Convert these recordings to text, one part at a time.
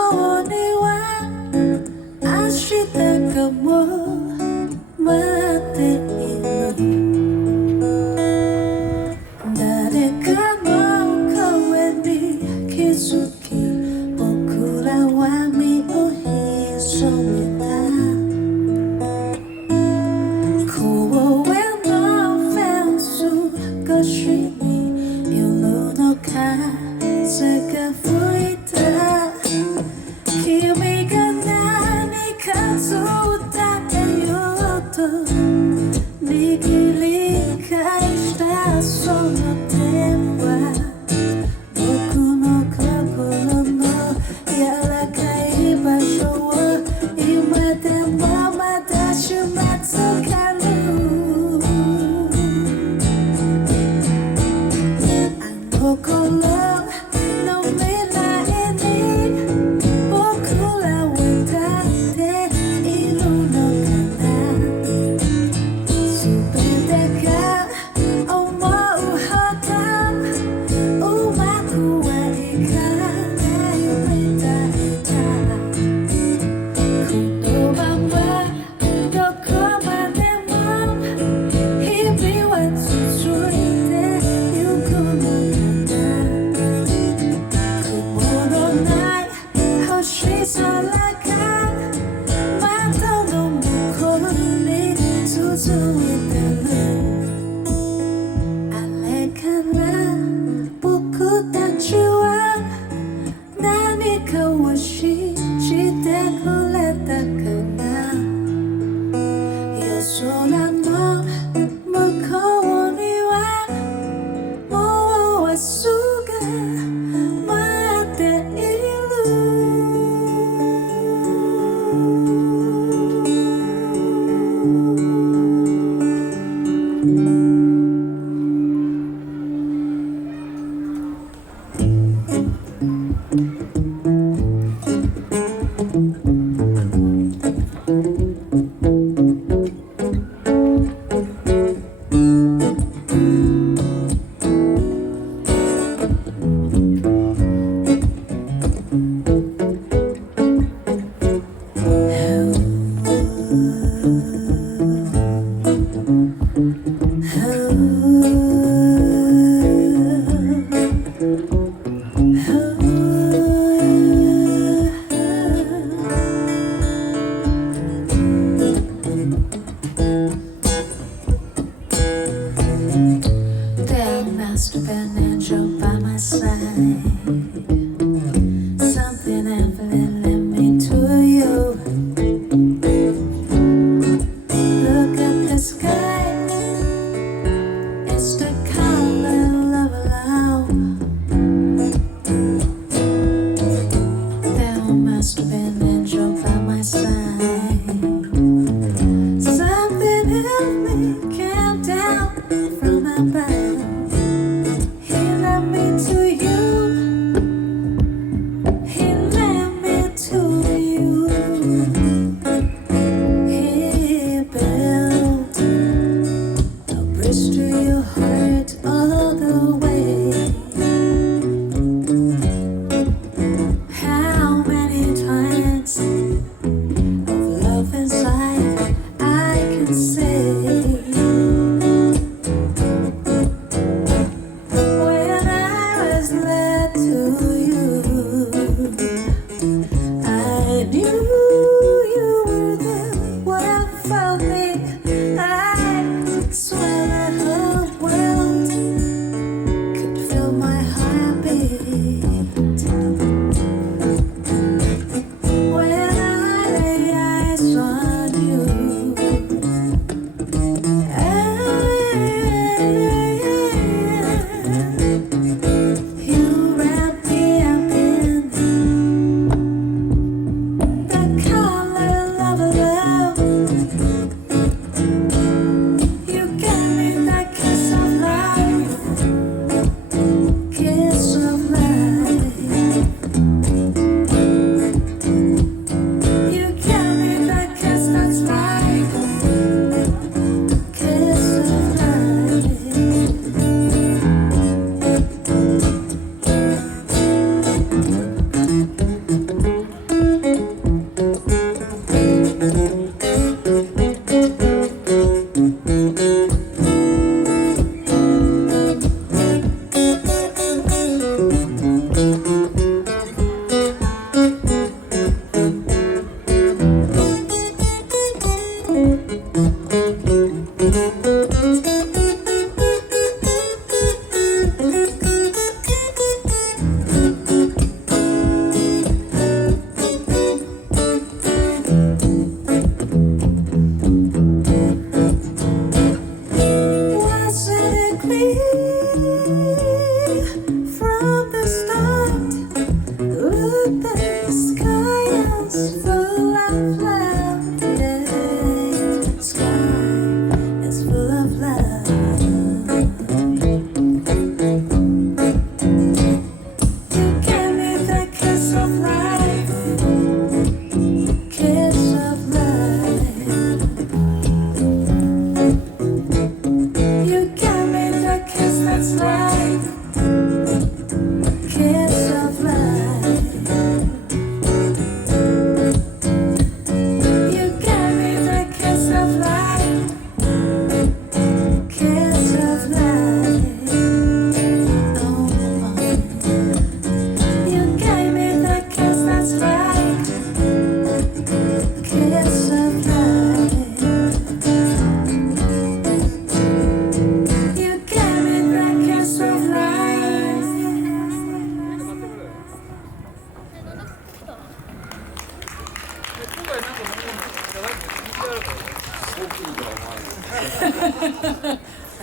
顔には明日がもう待っている。誰かの声に気づき僕らは身を潜めた。公園のフェンス越しに夜の風が吹いた。君が何かと歌えようと握り返したその手は僕の心の柔らかい場所を今でもまだしまつかる。あの頃の未来に僕らは立っているのかな。全てが思うほどうまくはいかないみたいだ。言葉はどこまでも日々は続いてゆくのかな。雲のない星空が窓の向こうに続いてる。あれから僕たちは何かを信じてくれたかな。夜空の向こうにはもう明日が待っている。There must have been an angel by my side. Something heavenly led me to you. Look at the sky, it's the color of love. There must have been an angel by my side. Something heavenly came down from above. He led me to you.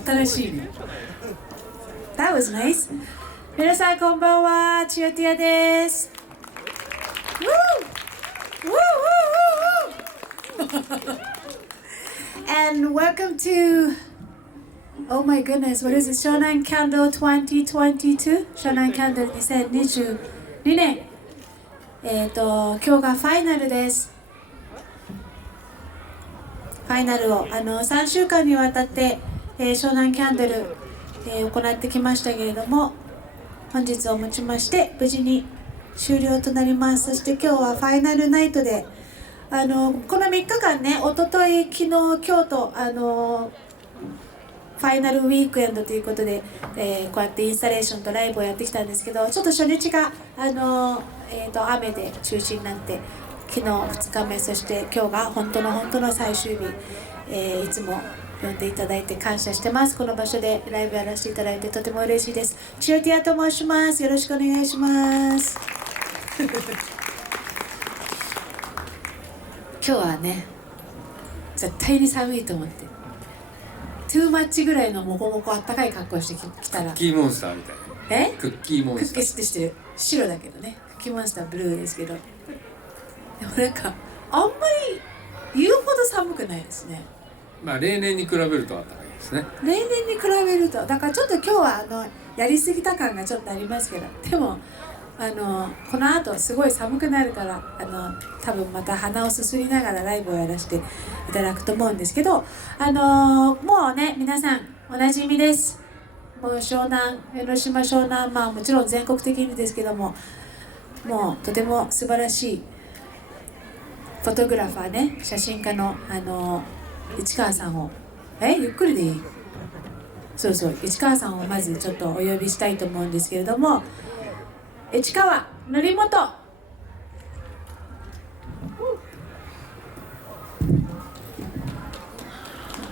新しいね。That was nice. 皆さんこんばんは、ちよてやです。And welcome to, oh my goodness, what is it? Shonan Candle 2022? Shonan Candle 2022年。今日がファイナルです。ファイナルを3週間にわたって、湘南キャンドル、行ってきましたけれども、本日をもちまして無事に終了となります。そして今日はファイナルナイトでこの3日間ね、おととい、昨日、今日とファイナルウィークエンドということで、こうやってインスタレーションとライブをやってきたんですけど、ちょっと初日が雨で中止になって、昨日2日目、そして今日が本当の最終日、いつも呼んでいただいて感謝してます。この場所でライブやらせていただいてとても嬉しいです。ちよてやと申します。よろしくお願いします今日はね、絶対に寒いと思って、トゥーマッチぐらいのモコモコあったかい格好してきたら、クッキーモンスターみたいな。クッキーモンスター。クッキーしてる、白だけどね、クッキーモンスターブルーですけど、でもなんかあんまり言うほど寒くないですね。まあ例年に比べると暖かいですね。例年に比べると、だからちょっと今日はやりすぎた感がちょっとありますけど、でもこの後すごい寒くなるから、多分また鼻をすすりながらライブをやらせていただくと思うんですけど、もうね、皆さんおなじみです。もう湘南、江ノ島湘南、まあもちろん全国的にですけども、もうとても素晴らしいフォトグラファーね、写真家の市川さんを、ゆっくりでいい？そうそう、市川さんをまずちょっとお呼びしたいと思うんですけれども、市川則本。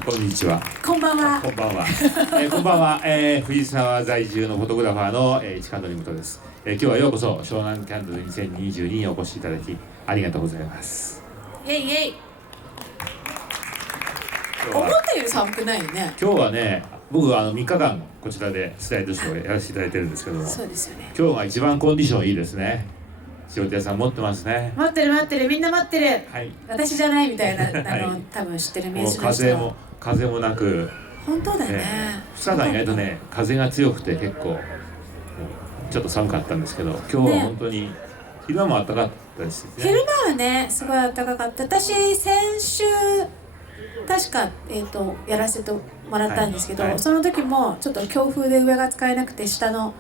こんにちは。こんばんは。こんばんは。こんばんは。藤沢在住のフォトグラファーの、市川則本です。今日はようこそ湘南キャンドル2022にお越しいただきありがとうございます。イエイイエイ。思ったより寒くないよね。今日はね、僕は3日間こちらでスライドショーをやらせていただいてるんですけども、そうですよね。今日が一番コンディションいいですね。塩手屋さん持ってますね。待ってる、みんな待ってる。はい。私じゃないみたいなはい、多分知ってる名もう刺の人。風もなく。本当だね。2日間意外とね、風が強くて結構ちょっと寒かったんですけど、今日は本当に昼間も暖かかったですね。昼間はね、すごい暖かかった。私先週確か、やらせてもらったんですけど、その時もちょっと強風で上が使えなくて下の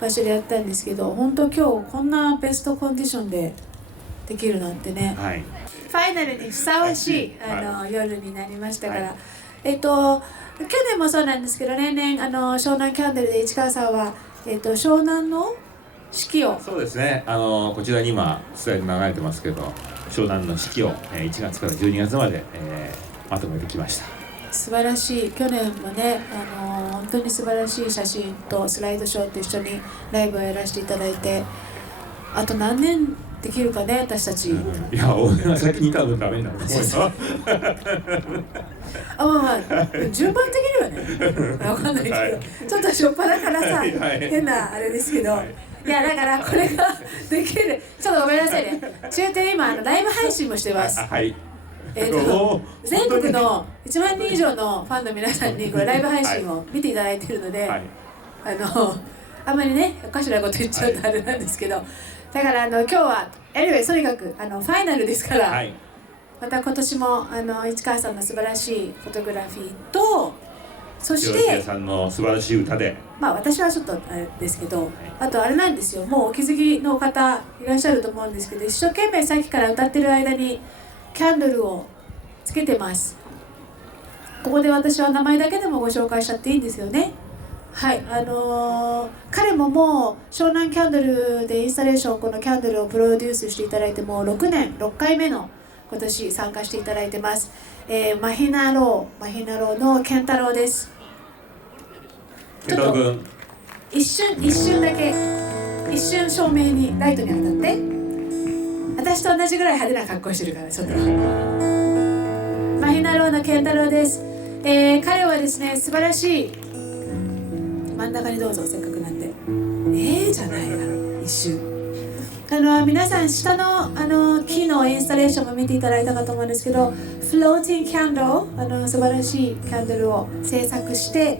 場所でやったんですけど、本当今日こんなベストコンディションでできるなんてね、はい、ファイナルにふさわしい、夜になりましたから、去年もそうなんですけど、例年湘南キャンドルで市川さんは、湘南の四季を、そうですね、こちらに今スライド流れてますけど、湘南の四季を1月から12月まで、まとめてきました。素晴らしい。去年もね、本当に素晴らしい写真とスライドショーと一緒にライブをやらせていただいて、あと何年できるかね、私たち。いや、俺が先に多分ダメになると思います。まあ順番的にはね、わかんないけど、ちょっとしょっぱなからさ、変なあれですけど、いやだからこれができる。ちょっとごめんなさいね。中継今ライブ配信もしてます。はい。全国の1万人以上のファンの皆さんにこれライブ配信を見ていただいているので、あんまりねおかしなこと言っちゃうとあれなんですけど、だから今日はanywayとにかくファイナルですから、また今年も市川さんの素晴らしいフォトグラフィーと、そして塩手さんの素晴らしい歌で、まあ私はちょっとあれですけど、あとあれなんですよ、もうお気づきの方いらっしゃると思うんですけど、一生懸命さっきから歌ってる間にキャンドルをつけてます。ここで私は名前だけでもご紹介しちゃっていいんですよね。はい、彼ももう湘南キャンドルでインスタレーション、このキャンドルをプロデュースしていただいてもう6年6回目の今年参加していただいてます。マヒナローの健太郎です。健太郎君、一瞬だけ照明にライトに当たって。私と同じぐらい派手な格好してるから、ちょっとマヒナ野郎の健太郎です。彼はですね、素晴らしい。真ん中にどうぞ、せっかくなんで。じゃない一瞬。皆さん下の木のインスタレーションも見ていただいたかと思うんですけど、フローティングキャンドル、素晴らしいキャンドルを制作して、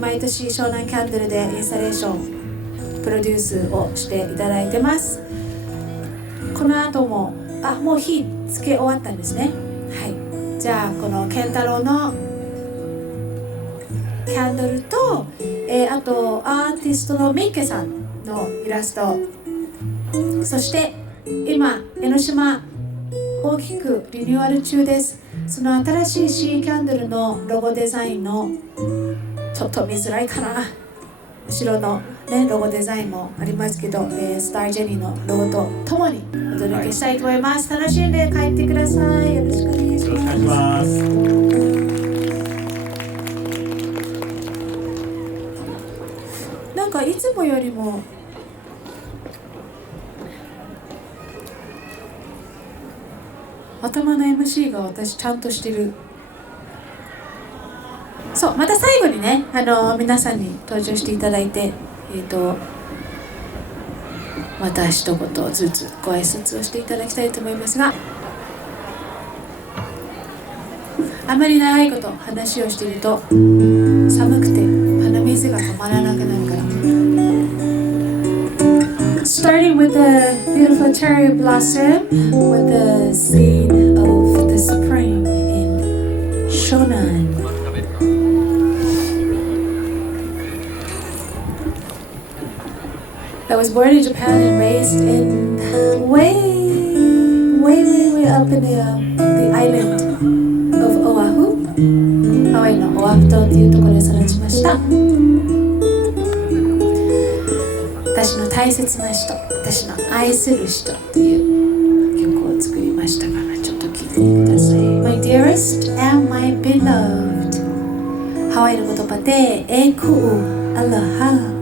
毎年湘南キャンドルでインスタレーションプロデュースをしていただいてます。この後ももう火つけ終わったんですね。はい、じゃあこの健太郎のキャンドルと、あとアーティストのミッケさんのイラスト、そして今江ノ島大きくリニューアル中です。その新しいシーキャンドルのロゴデザインのちょっと見づらいかな、後ろの、ね、ロゴデザインもありますけど、スタージェニーのロゴとともにお届けしたいと思います。楽しんで帰ってください。よろしくお願いします。なんかいつもよりも頭の MC が私ちゃんとしてる。そう、また最後にね、皆さんに登場していただいて、また一言ずつご挨拶をしていただきたいと思いますが、あまり長いこと話をしていると寒くて鼻水が止まらなくなるから。Starting with the beautiful cherry blossom with the scene of the spring in Shonan. I was born in Japan and raised in way up in the island of Oahu. ハワイのオアフ島っていうところで育ちました。私の大切な人、私の愛する人という曲を作りましたから、ちょっと聴いてください。My dearest and my beloved。ハワイの言葉でエクウアラハ。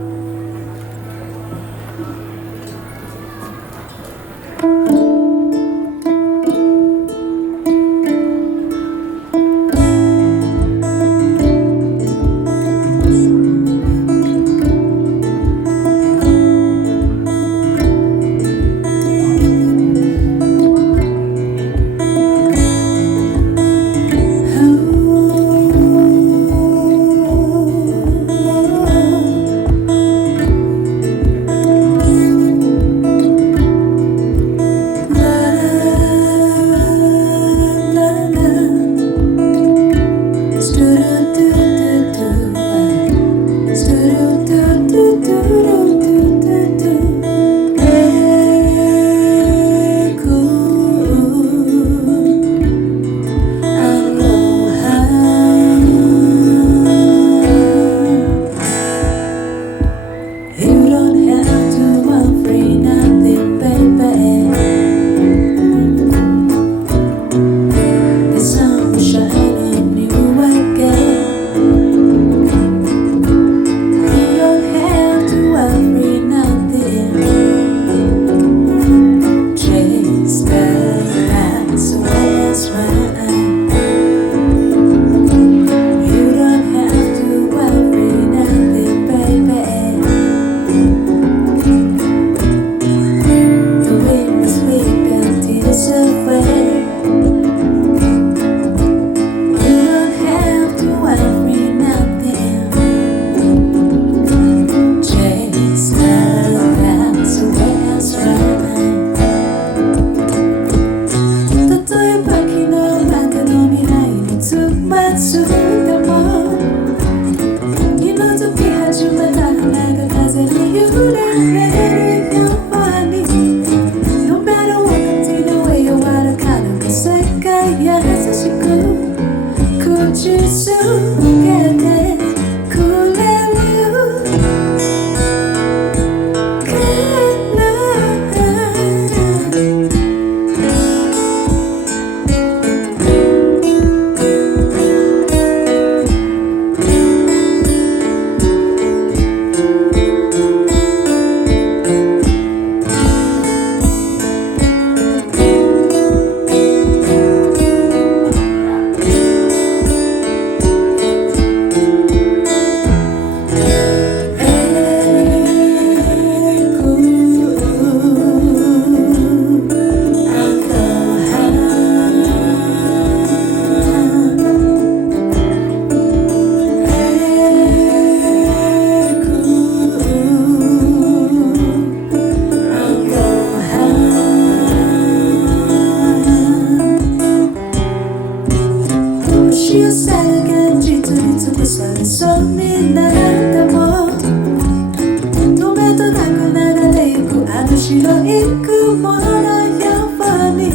行くもののように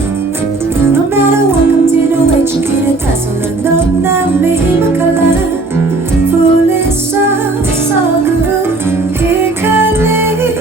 No matter what comes your way ちぎれた空の波今から降り注ぐ光浴びて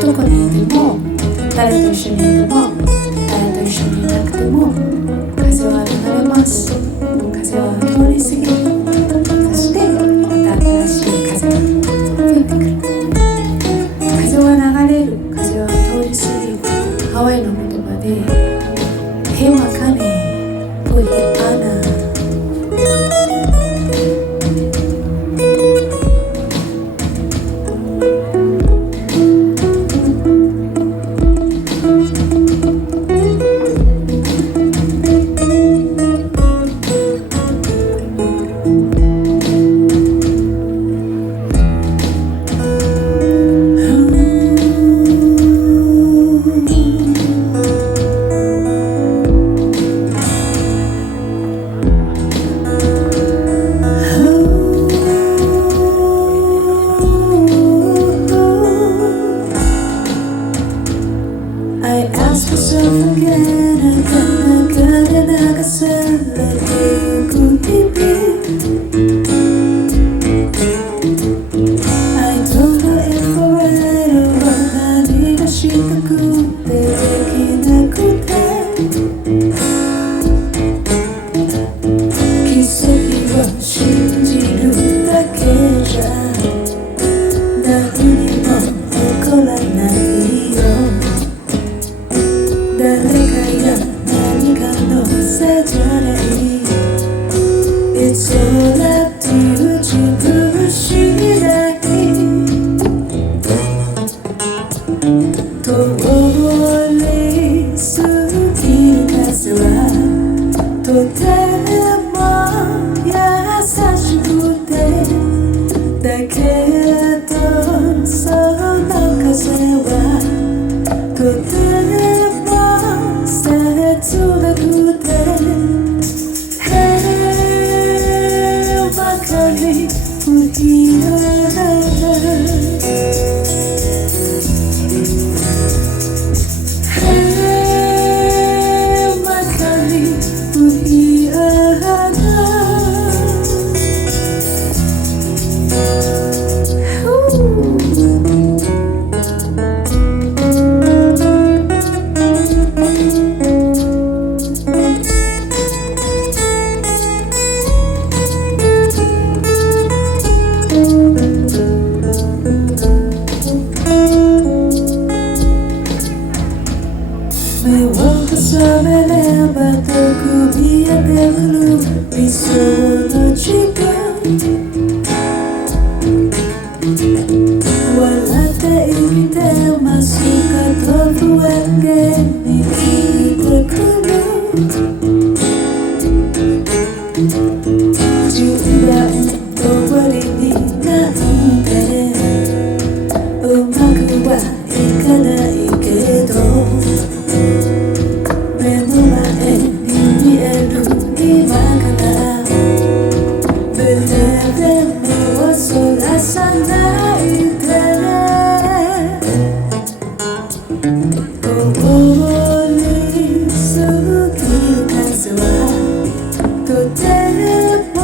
どこにいても誰と一緒にいても誰と一緒にいなくても風は流れます。風は通り過ぎる。そしてまた新しい風が吹いてくる。風は流れる。風は通り過ぎる。ハワイの言葉でヘワカネポリアナI ask myself again and again流されてゆく日々 I don't know if I'm right or wrong 何がしたくてできなくて奇跡を信じるだけじゃ何にも起こらないよ誰かや何かのせいじゃない It's all up to you 自分次第通り過ぎる風はとても優しくてだけどその風はとても切なくて平ばかり吹き荒れ平ばかり吹き荒れ目を重ねれば遠く見えてくる理想の自分笑って生きてますかと不安げに聞いてくる10番終わりになんてうまくはいかないけど目の前に見える今から目で目をそらさないで通り過ぎる風はとても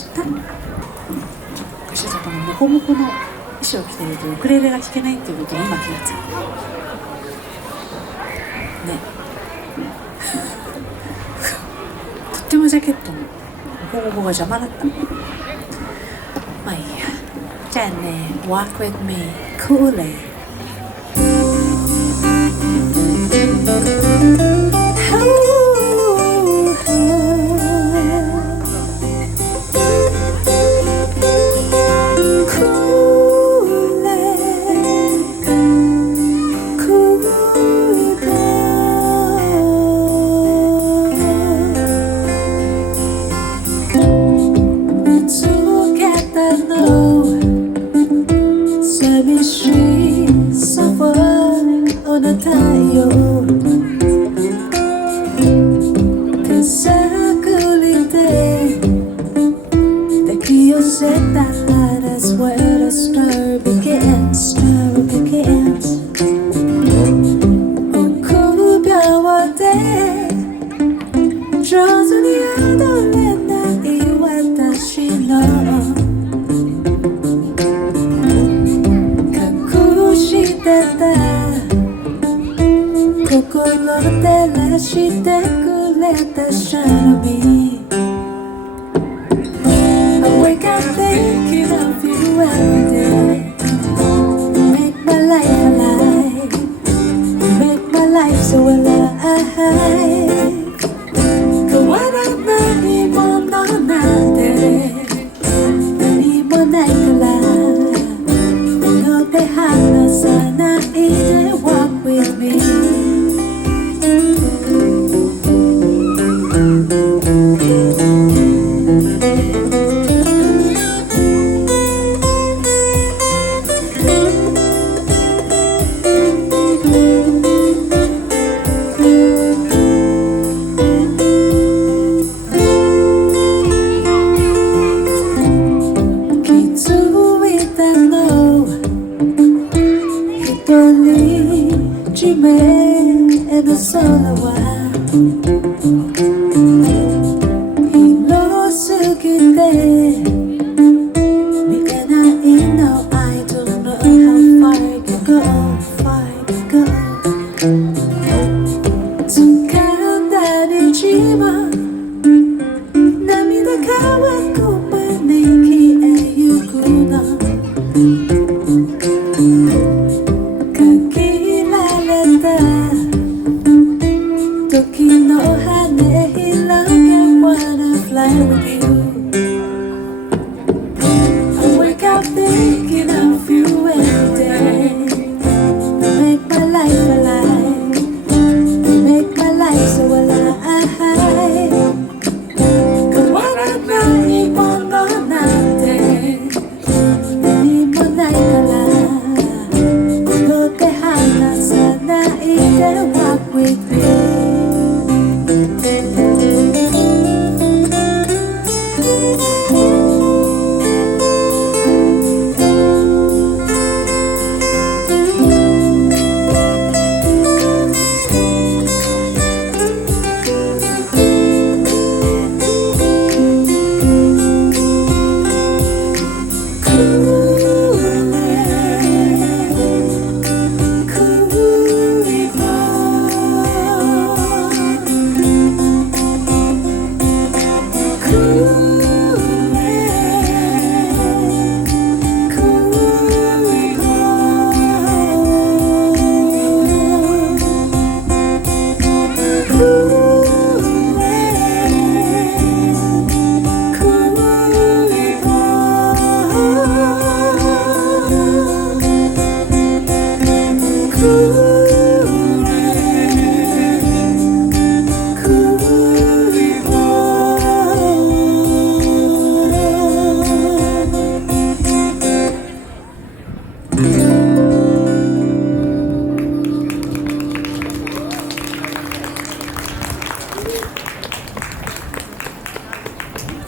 したご主人このモコモコの衣装を着てるとウクレレが弾けないっていうことに今気がついたねとってもジャケットのモコモコが邪魔だったまあいいやじゃあね Walk with me Kool-Aid That's where the story begins.臆病で上手に踊れない私の隠してた心照らしてくれたシャドウにWake up thinking of you every day. Make my life alive. Make my life so alive. 変わらないものなんて何もないからの手離さないで Walk with me地面への空は広すぎて見えないの I don't know how far it can go, far it can go 掴んだ虹も涙乾く前に消えゆくの時の羽広げ wanna fly with you I wake up thinking of you every day Make my life alive Make my life so alive 変わらないものなんて何もないからこの手離さないで Walk with me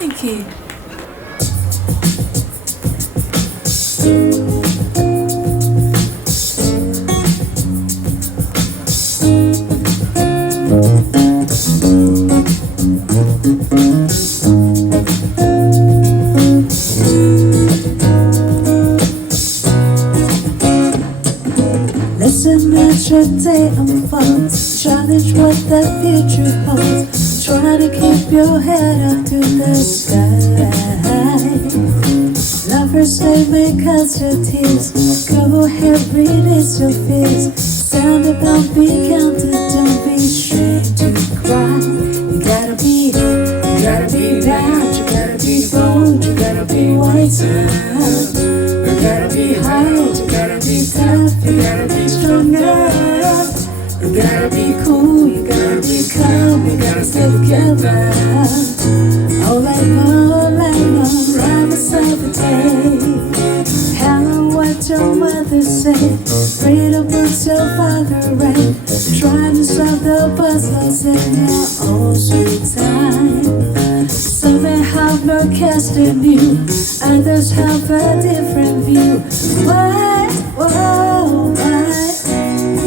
Thank you. your day unfolds. Challenge what the future holds. Try to keep your head up to the sky. Lovers, they may cast your tears. Go ahead, release your fears. Stand up, don't be counted, don't be ashamed to cry. You gotta be loud, you gotta be bold, you gotta be wiser. You gotta be hard, you gotta be tough, you gotta be stronger. You gotta be cool, you gotta be calm, you gotta stay together. All I know, right beside the day. Hello, what your mother said. Read a book your father read. Trying to solve the puzzles in your own sweet time. Some may have no cast in you, others have a different view. Why, whoa, why?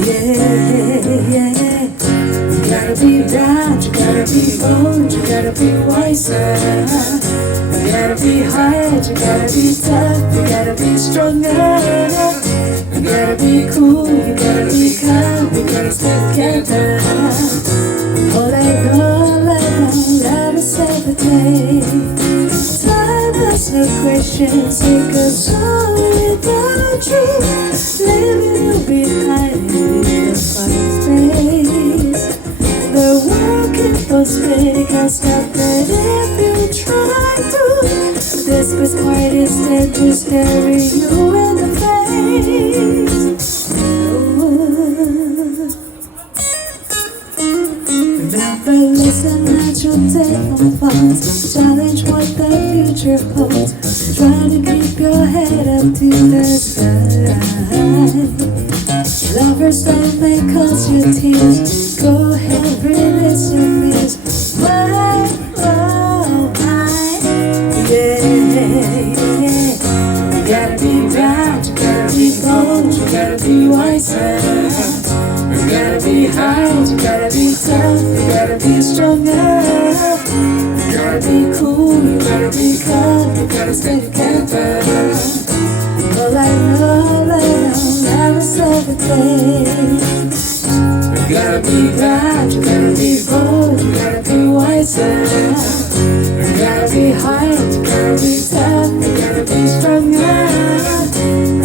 Yeah. You gotta be loud, you gotta be bold, you gotta be wiser. You gotta be hard, you gotta be tough, you gotta be stronger. You gotta be cool, you gotta be calm, you gotta stay together. All I know, love is every day. Time is a question, take a soul without a dream. Leaving you behind in the fire space. The world keeps on spinning, can't stop it if you try to. This best part is that just staring you in the face. Remember, listen at your day unfolds. Challenge what the future holds. Try to keep your head up to the sky. Lovers, they may cause you tears. Go ahead, release your fears. Why, oh, why? Yeah. You gotta be right, you gotta be bold, you gotta be wiser. You gotta be hard, you gotta be tough, you gotta be stronger. You gotta be cool, you gotta be calm, you gotta stay together. All I know, love is every day. You gotta be loud, you gotta be bold, you gotta be wiser. You gotta be hard, you gotta be tough, you gotta be stronger.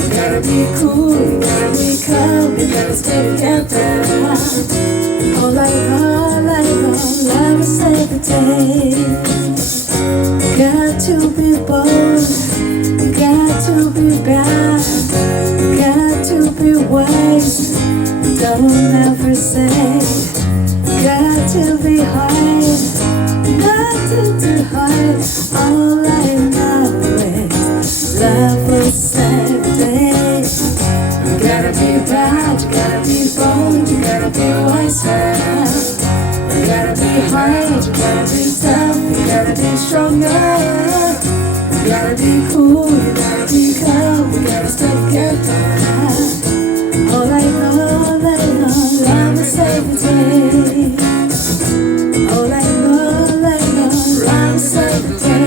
You gotta be cool, you gotta be calm, you gotta stay together. All I know, love is every day. Got to be bold, got to be bad, got to be wise. Don't ever say, got to be hard, nothing to hide. All I know is love will save the day. You gotta be bad, you gotta be bold, you gotta be wiser. You gotta be hard, you gotta be tough, you gotta be stronger. You gotta be cool, you gotta be calm, you gotta stay together. All I know, love is every day. All I know, love is every day.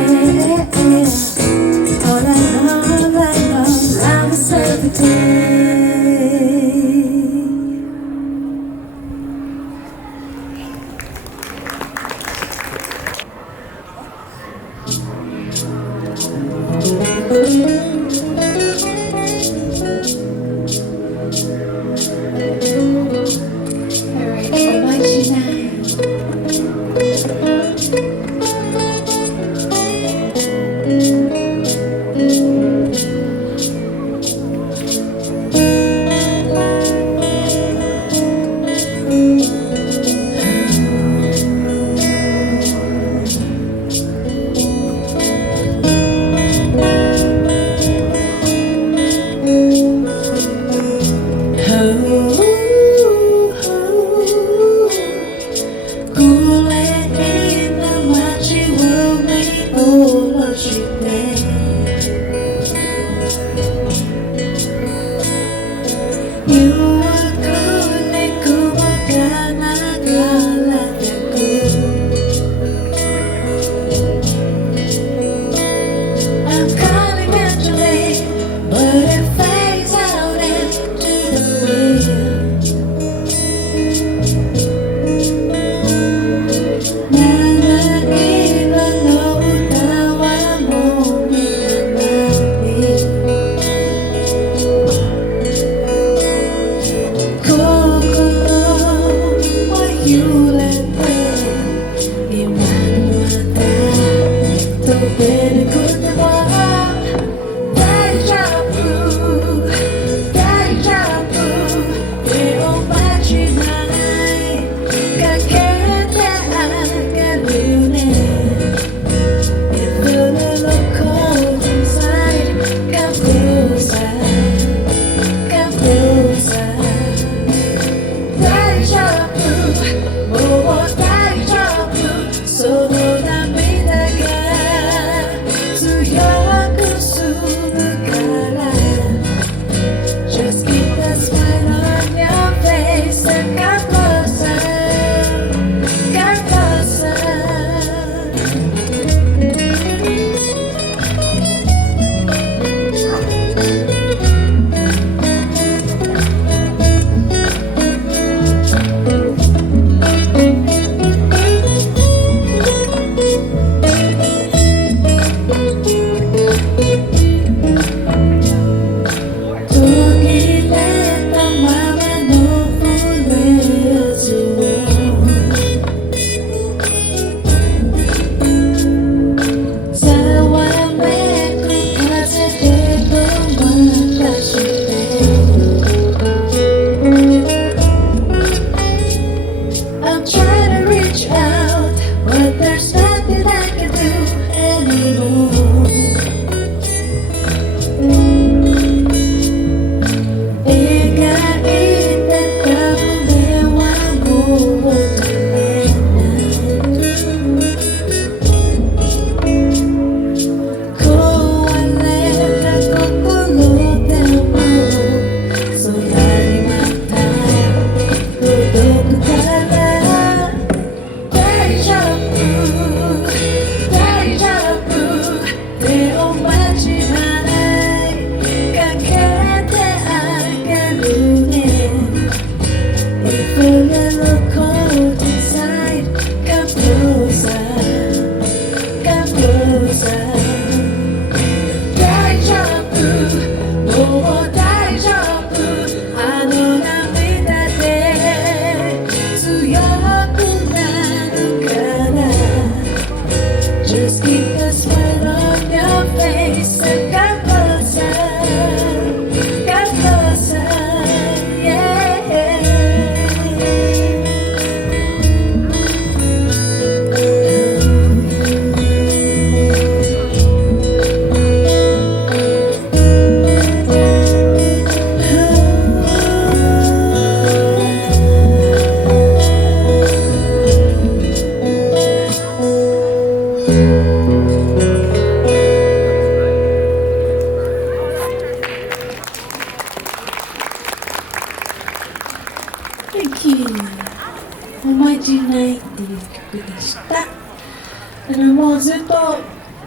もうずっと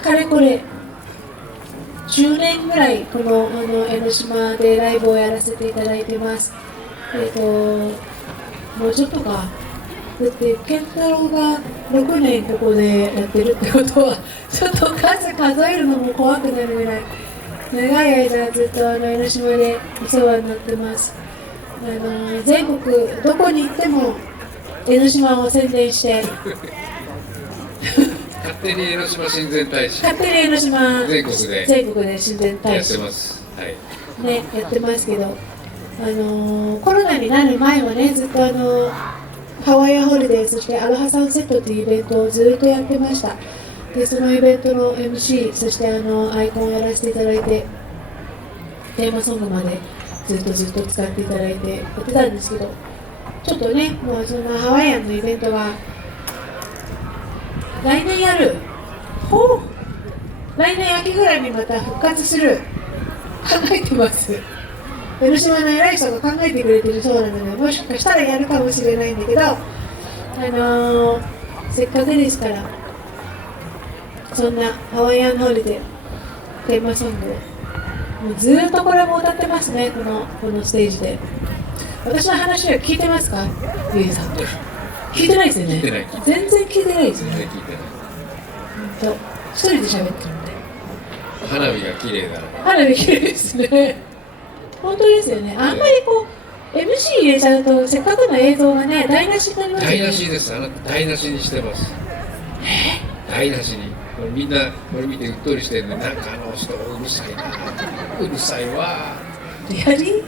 かれこれ10年ぐらいこの江ノ島でライブをやらせていただいてます。もうちょっとか。だって健太郎が6年ここでやってるってことはちょっと数えるのも怖くなるぐらい長い間ずっと江ノ島でお世話になってます。全国どこに行っても江ノ島を宣伝して勝手に江ノ島親善大使勝手に江ノ島全国で親善大使やってます。はい。ねやってますけど、コロナになる前はねずっとハワイアンホリデーそしてアロハサンセットというイベントをずっとやってました。でそのイベントの MC そしてアイコンをやらせていただいてテーマソングまでずっと使っていただいてやってたんですけど、ちょっとねもうそんなハワイアンのイベントが来年やる来年秋ぐらいにまた復活する考えてます。江ノ島の偉い人が考えてくれてるそうなのでもしかしたらやるかもしれないんだけど、せっかくですからそんなハワイアンホリデーテーマソングもうずっとこれも歌ってますねこのステージで。私の話は聞いてますかゆいさん。聞いてないですよね。聞いてない。全然聞いてないですよね。全然聞いてない。一人で喋ってるんで花火が綺麗だ。花火綺麗ですね。本当ですよね。あんまりこう MC 入れちゃうとせっかくの映像がね台無しになりますよね。台無しです。あなた台無しにしてます。台無しに。みんなこれ見てうっとりしてるのになんか人うるさいな。うるさいわ。Really?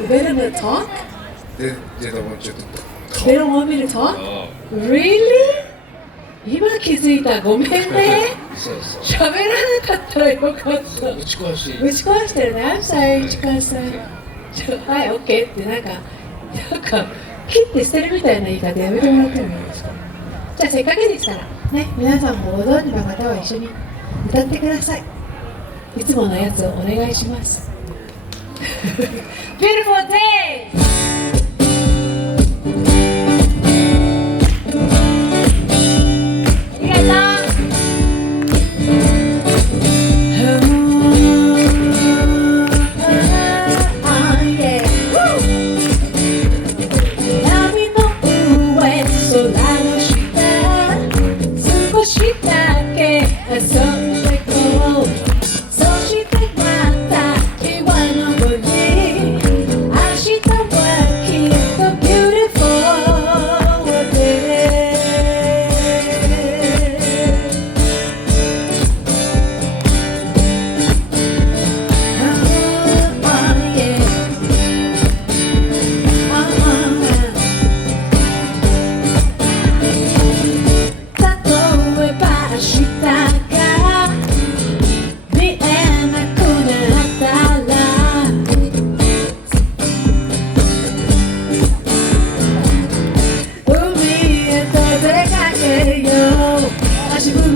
You better not talk? They don't want you to talk. They don't want me to talk? Really? 今気づいた。ごめんね。そうそう。喋らなかったらよかった。打ち壊し。打ち壊してるね。I'm sorry, 打ち壊した。はい、OK ってなんか切って捨てるみたいな言い方やめてもらってもいいですか。じゃあせっかくですからね、皆さんもご存知の方は一緒に歌ってください。いつものやつをお願いします。Beautiful day!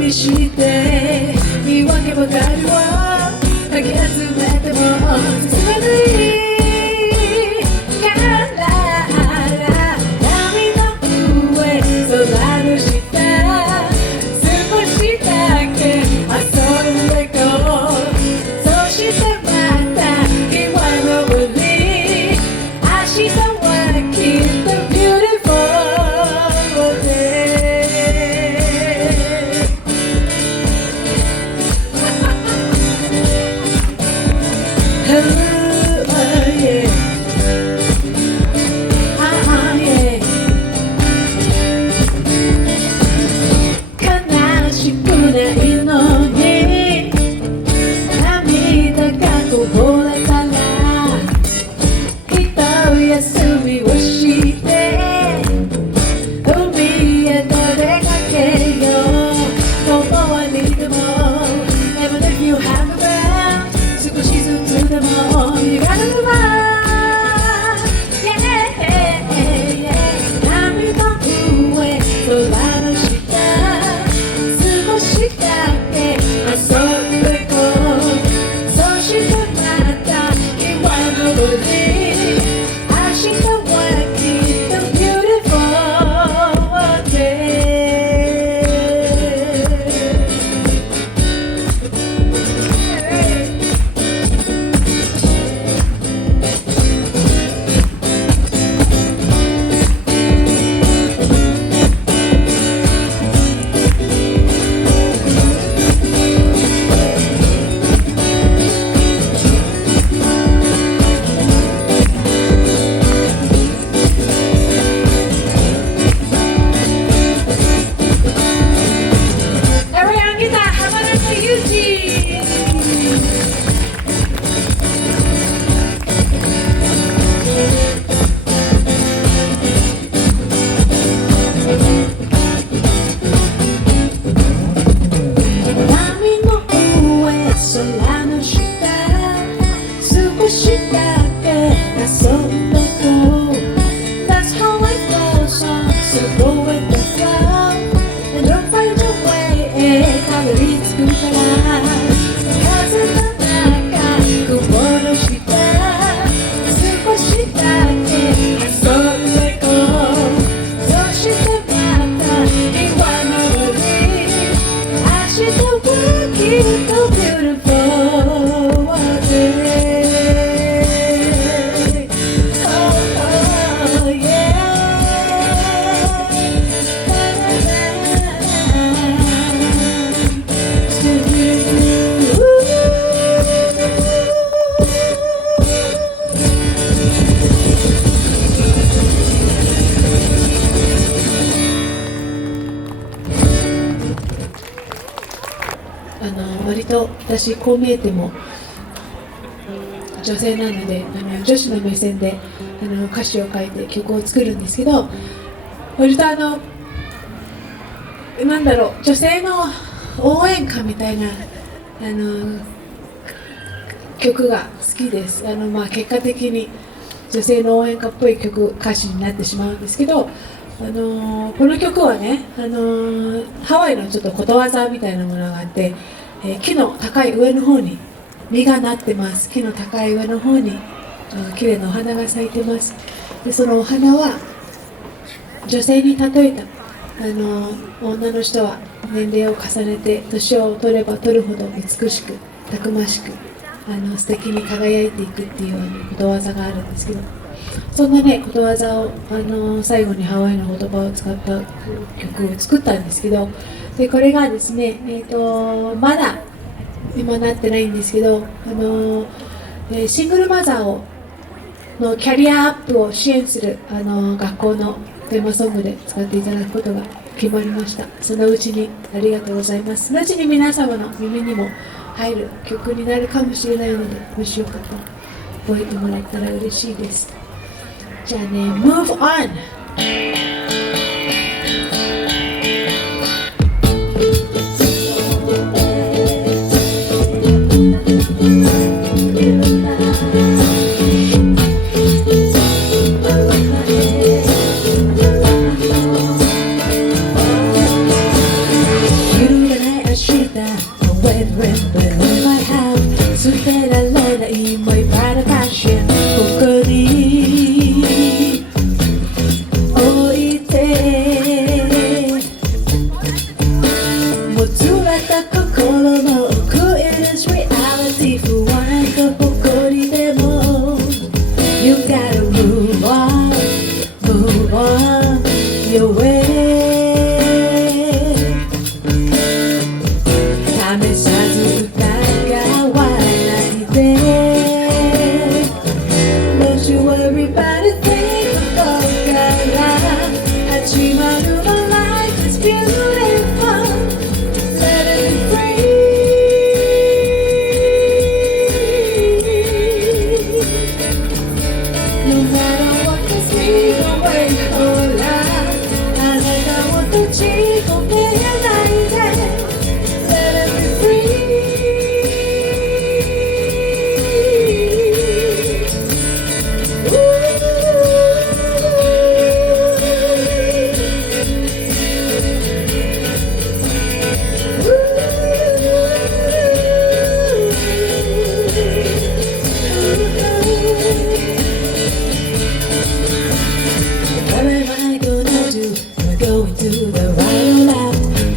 して言い訳ばかりをかき集めても進まないから波の上空の下少しだけ遊んでこうそしてまた日は昇り明日はきっと beautiful day悲しくないのに涙がこぼれたら一休みをして海へと出かけよう本当はにでも Never let you have a breath 少しずつでも揺らぐわ遊んでこう That's how life goes on So go with the flow And don't find your way たどり着くから風の中曇るして少しだけ遊んでこうそしてまた今のり明日はきっと beautiful day Oh yeah割と私こう見えても女性なので女子の目線で歌詞を書いて曲を作るんですけど割となんだろう女性の応援歌みたいな曲が好きです。結果的に女性の応援歌っぽい歌詞になってしまうんですけどこの曲はねハワイのちょっとことわざみたいなものがあって木の高い上の方に実がなってます。木の高い上の方に綺麗なお花が咲いてます。でそのお花は女性に例えた女の人は年齢を重ねて年を取れば取るほど美しくたくましく素敵に輝いていくっていうことわざがあるんですけどそんなねことわざを最後にハワイの言葉を使った曲を作ったんですけどでこれがですねまだ今なってないんですけどシングルマザーのキャリアアップを支援する学校のテーマソングで使っていただくことが決まりました。そのうちにありがとうございます。後に皆様の耳にも入る曲になるかもしれないのでもしよかったら覚えてもらったら嬉しいです。じゃあね Move on your way 試さず疑わないで Don't you worry about a thing ここから始まる My life is beautiful Let it be free No matter what the speed away or life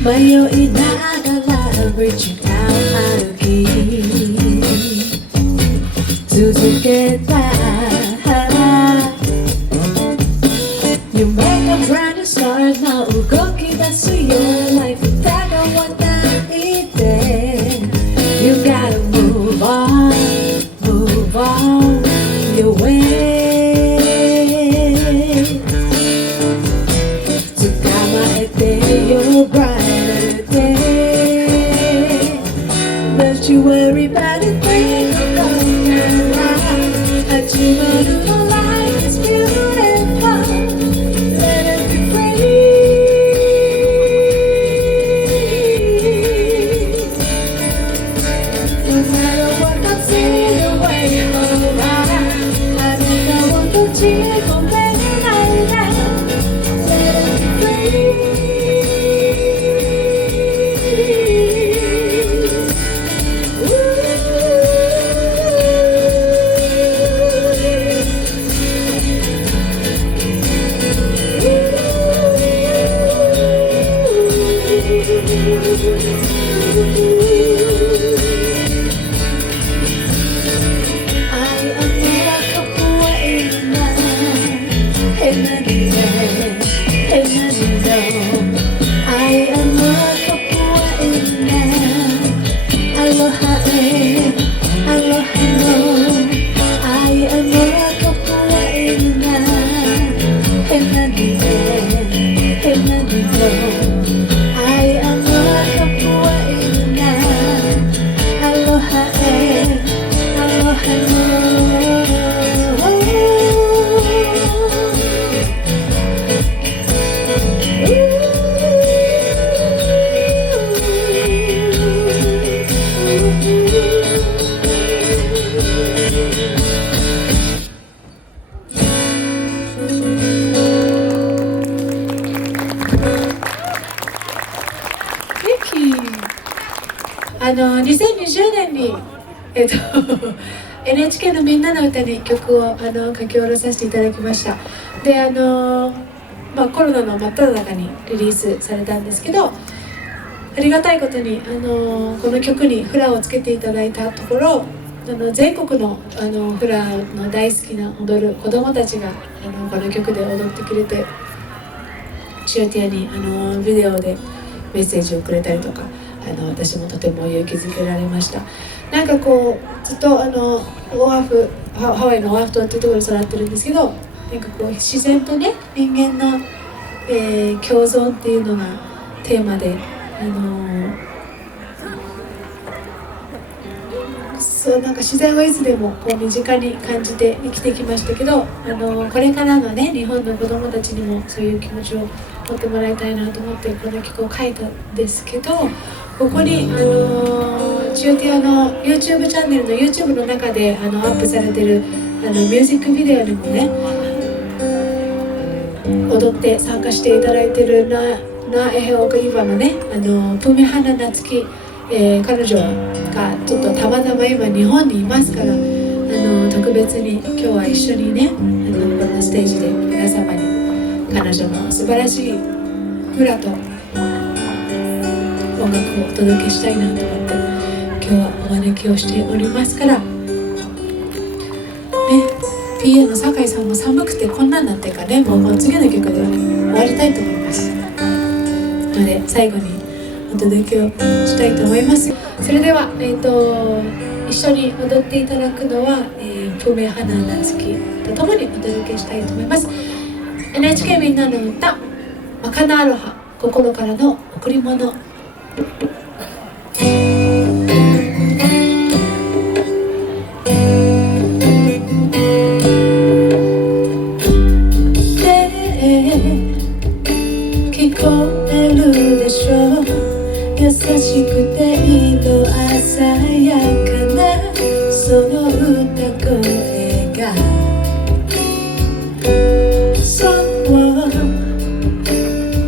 迷いながら Reaching out 歩き続けた夢が brand new start now 動き出す Your life 疑わないで You gotta move on Move on Your way Your brighter day Don't you worry about a thing My life is beautiful Let it be free No matter what comes in your way I don't know 2020年に、NHK のみんなの歌に曲を書き下ろさせていただきました。でコロナの真っ只中にリリースされたんですけど、ありがたいことにこの曲にフラをつけていただいたところ、全国のフラの大好きな踊る子どもたちがこの曲で踊ってくれて、チューティアにビデオでメッセージをくれたりとか、私もとても勇気づけられました。なんかこうずっとハワイのオアフ島っていうところで育ってるんですけど、なんかこう自然とね、人間の、共存っていうのがテーマで、そうなんか自然をいつでもこう身近に感じて生きてきましたけど、これからのね日本の子どもたちにもそういう気持ちを持ってもらいたいなと思ってこの曲を書いたんですけど、ここにチューティアの YouTube チャンネルの YouTube の中でアップされてるミュージックビデオにもね踊って参加していただいてるナエヘオカイバのねプミハナナツキ、彼女がちょっとたまたま今日本にいますから、特別に今日は一緒にねこのステージで皆様に彼女の素晴らしいフラと音楽をお届けしたいなと思って今日はお招きをしておりますからね。 PA の酒井さんも寒くてこんなんなってからね、もう次の曲で終わりたいと思いますので、最後にお届けをしたいと思います。それでは、一緒に踊っていただくのは、プメハナナツキとともにお届けしたいと思います。 NHK みんなの歌マカナアロハ、心からの贈り物。聞こえるでしょう、優しくて色鮮やかなその歌声が、そう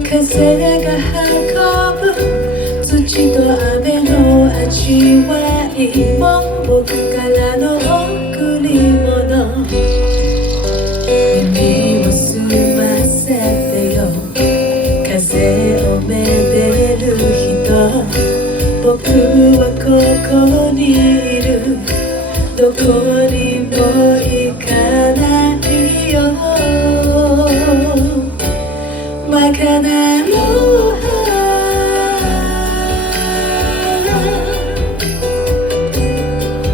風が運ぶ土と雨の味わいも僕からの贈り物。耳を澄ませてよ、風をめでる人、僕はここにいる、どこにも行かないよ。マカナロハ、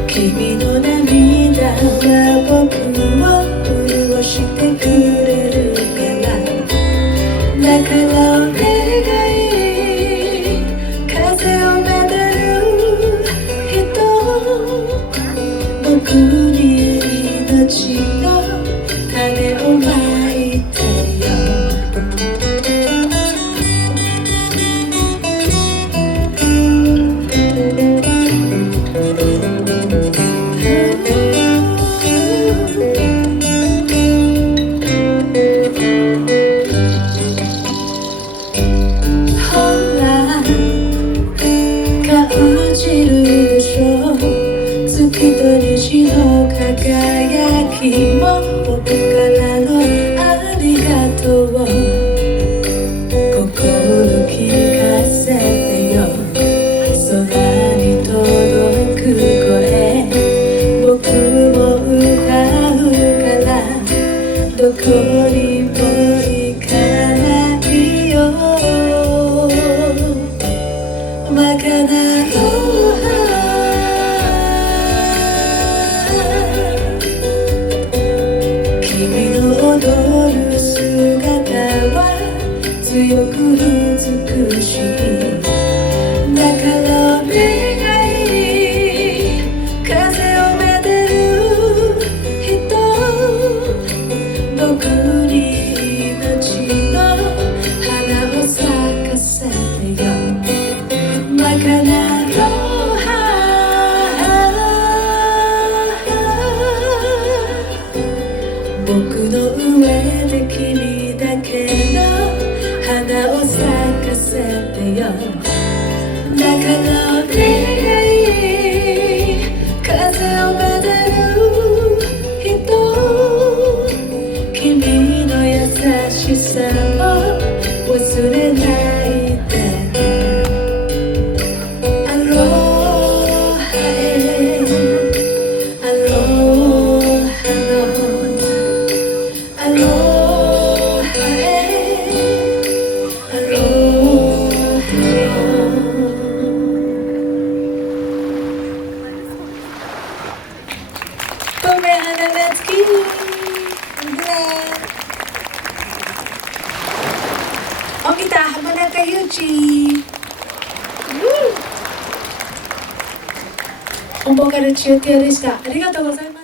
君の涙は僕を潤してくれるから、だからお願い、風をめでる人、僕に命の種をまいてよ。月と虹の輝きも僕からのありがとう、心聞かせてよ、空に届く声、僕も歌うから、どこにも行かないよ。マカナロハ、踊る姿は強く美しい、だからお願い、風をめでる人、僕に命の花を咲かせてよ。マカナロハ、僕の上で君だけの花を咲かせてよ。だからお願い、花がつきOngita Hamanaka Yuchi 音ボーカル中手でした。ありがとうございます。